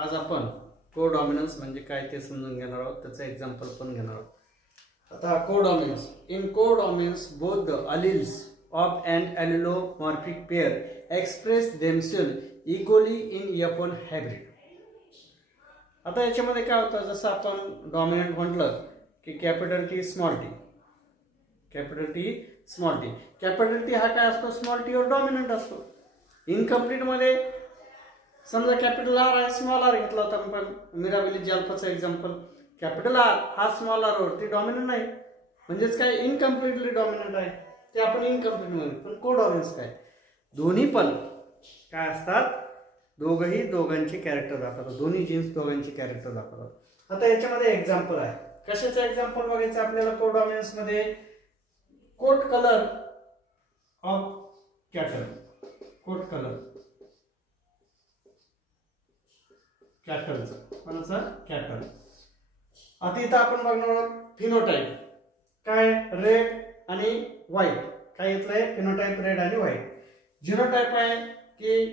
आज आपण कोडॉमिनन्स म्हणजे काय ते समजून घेणार आहोत, त्याचं एक्झाम्पल पण घेणार आहोत। आता codominance, in codominance both the alleles of an allelomorphic pair express themselves equally in F1 hybrid। आता याच्यामध्ये काय होतं, जसं आपण डॉमिनंट म्हटलं की capital T small T, capital T small T, capital T हा काय असतो, स्मॉल टी वर डॉमिनंट असतो। इनकम्प्लीट मध्ये समजा कॅपिटल आर आहे, स्मॉल आर घेतला होता आपण मिराबिलिटी अल्फाचा एक्झाम्पल, कॅपिटल आर हा स्मॉल आर वरती डॉमिनंट नाही, म्हणजेच काय इनकम्प्लीटली डॉमिनंट आहे, ते आपण इनकम्प्लीट मध्ये। पण कोडॉमिनन्स काय, दोन्ही पण काय असतात, दोघही दोघांचे कॅरेक्टर दाखवतात, दोन्ही जीन्स दोघांचे कॅरेक्टर दाखवतात। आता याच्यामध्ये एक्झाम्पल आहे, कशाचं एक्झाम्पल बघायचं आपल्याला कोडॉमिनन्स मध्ये, coat colour of cattle, coat colour कॅटलचं, कोणाचं, कॅटल। आता इथं आपण बघणार आहोत फिनोटाइप, काय रेड आणि व्हाईट, काय घेतलंय फिनोटाइप रेड आणि व्हाईट। जिनोटाइप आहे की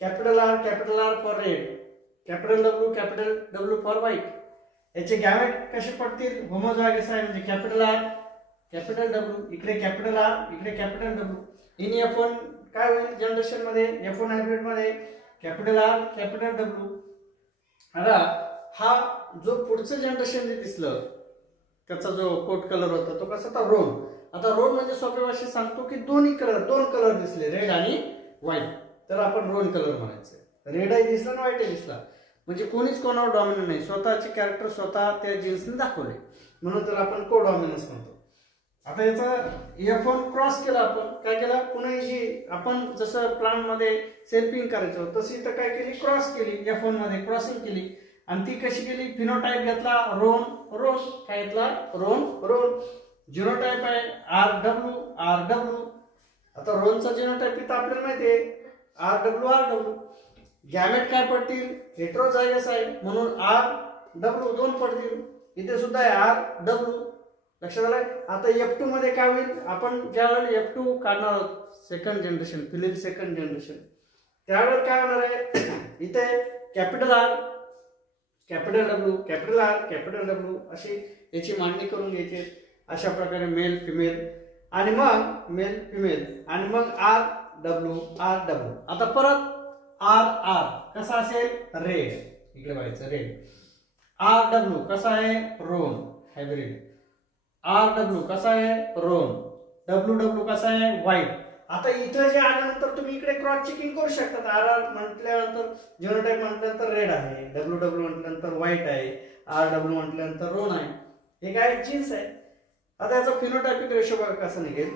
capital R for red, capital W for white. याचे गॅमेट कसे पडतील, होमोझायगस आहे, म्हणजे कॅपिटल आर कॅपिटल डब्ल्यू, इकडे कॅपिटल आर इकडे कॅपिटल डब्ल्यू। इन F1 काय होईल जनरेशन मध्ये, F1 हायब्रिड मध्ये कॅपिटल आर कॅपिटल डब्ल्यू। आता हा जो पुढचं जनरेशन जे दिसलं त्याचा जो कोट कलर होता तो कसा होता, रोन। आता रोन म्हणजे सोप्या भाषेत सांगतो की दोन कलर दिसले, रेड आणि व्हाईट, तर आपण रोन कलर म्हणायचं। रेडही दिसला आणि व्हाईटही दिसला, म्हणजे कोणीच कोणावर डॉमिनंट नाही, स्वतःचे कॅरेक्टर स्वतः त्या जीन्सने दाखवले, म्हणून तर आपण कोडॉमिनन्स म्हणतो। आता याचा F1 क्रॉस केला, आपण काय केलं, पुन्हा जी आपण जसं प्लांट मध्ये सेल्फिंग करायचो तशी तर काय केली, क्रॉस केली, F1 मध्ये क्रॉसिंग केली, आणि ती कशी केली, फिनोटाइप घेतला रोन, काय घेतला, रोन। जिनोटाइप आहे आर डब्ल्यू। आता रोनचा जिनोटाइप इथं आपल्याला माहिती आहे आर डब्ल्यू। गॅमेट काय पडतील, हेटेरोझायगस आहे म्हणून आर डब्ल्यू दोन पडतील, इथे सुद्धा आहे आर डब्ल्यू, लक्षात आलं। आता F2 मध्ये काय होईल, आपण ज्यावेळेला F2 काढणार आहोत second generation, filial second generation, त्यावेळेला काय होणार आहे, इथे capital R capital W, capital R capital W अशी याची मांडणी करून घ्यायची। अशा प्रकारे मेल फिमेल आणि मग मेल फिमेल आणि मग आर डब्ल्यू। आता परत आर कसा असेल, रेड, इकडे बघायचं रेड। आर डब्ल्यू कसा आहे, रोन हायब्रिड। आर डब्ल्यू कसा आहे, रोन। डब्ल्यू कसा आहे, व्हाईट। आता इथं जे आल्यानंतर तुम्ही इकडे क्रॉस चेकिंग करू शकता, आर म्हटल्यानंतर जिनोटाइप म्हटल्यानंतर रेड आहे, डब्ल्यू म्हटल्यानंतर व्हाईट आहे, आर डब्ल्यू म्हटल्यानंतर रोन आहे, हे काय जीन्स आहे। आता याचा फिनोटाइपिक रेशो बघा कसा निघेल,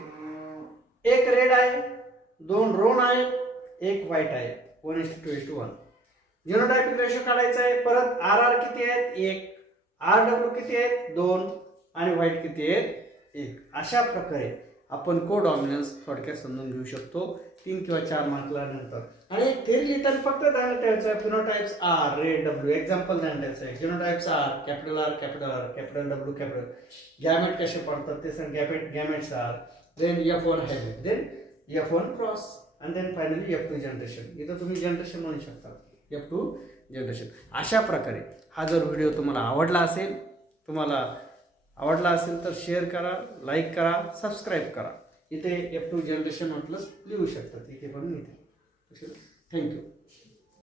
एक रेड आहे, दोन रोन आहे, एक व्हाईट आहे, 1:2:1। जिनोटाइपिक रेशो काढायचा आहे, परत आर किती आहेत, एक, आर डब्ल्यू किती आहेत, दोन, आणि व्हाईट किती आहेत, एक। अशा प्रकारे आपण कोडॉमिनन्स थोडक्यात समजून घेऊ शकतो 3 किंवा 4 मार्कला नंतर। आणि थेरी लिहिताना फक्त ध्यानात ठेवायचं आहे, phenotypes are red W, example ध्यानात ठेवायचं आहे, genotypes are capital W capital, gamete कसे पडतात ते सांग, gametes are, then F1 hybrid, then F1 cross, आणि देन फायनली F2 जनरेशन। इथं तुम्ही जनरेशन म्हणू शकता, F2 जनरेशन। अशा प्रकारे हा जर व्हिडिओ तुम्हाला आवडला असेल तर शेअर करा, लाईक करा, सबस्क्राईब करा। इथे F2 जनरेशन म्हटलं लिहू शकतात, इथे पण मिळते। थँक्यू।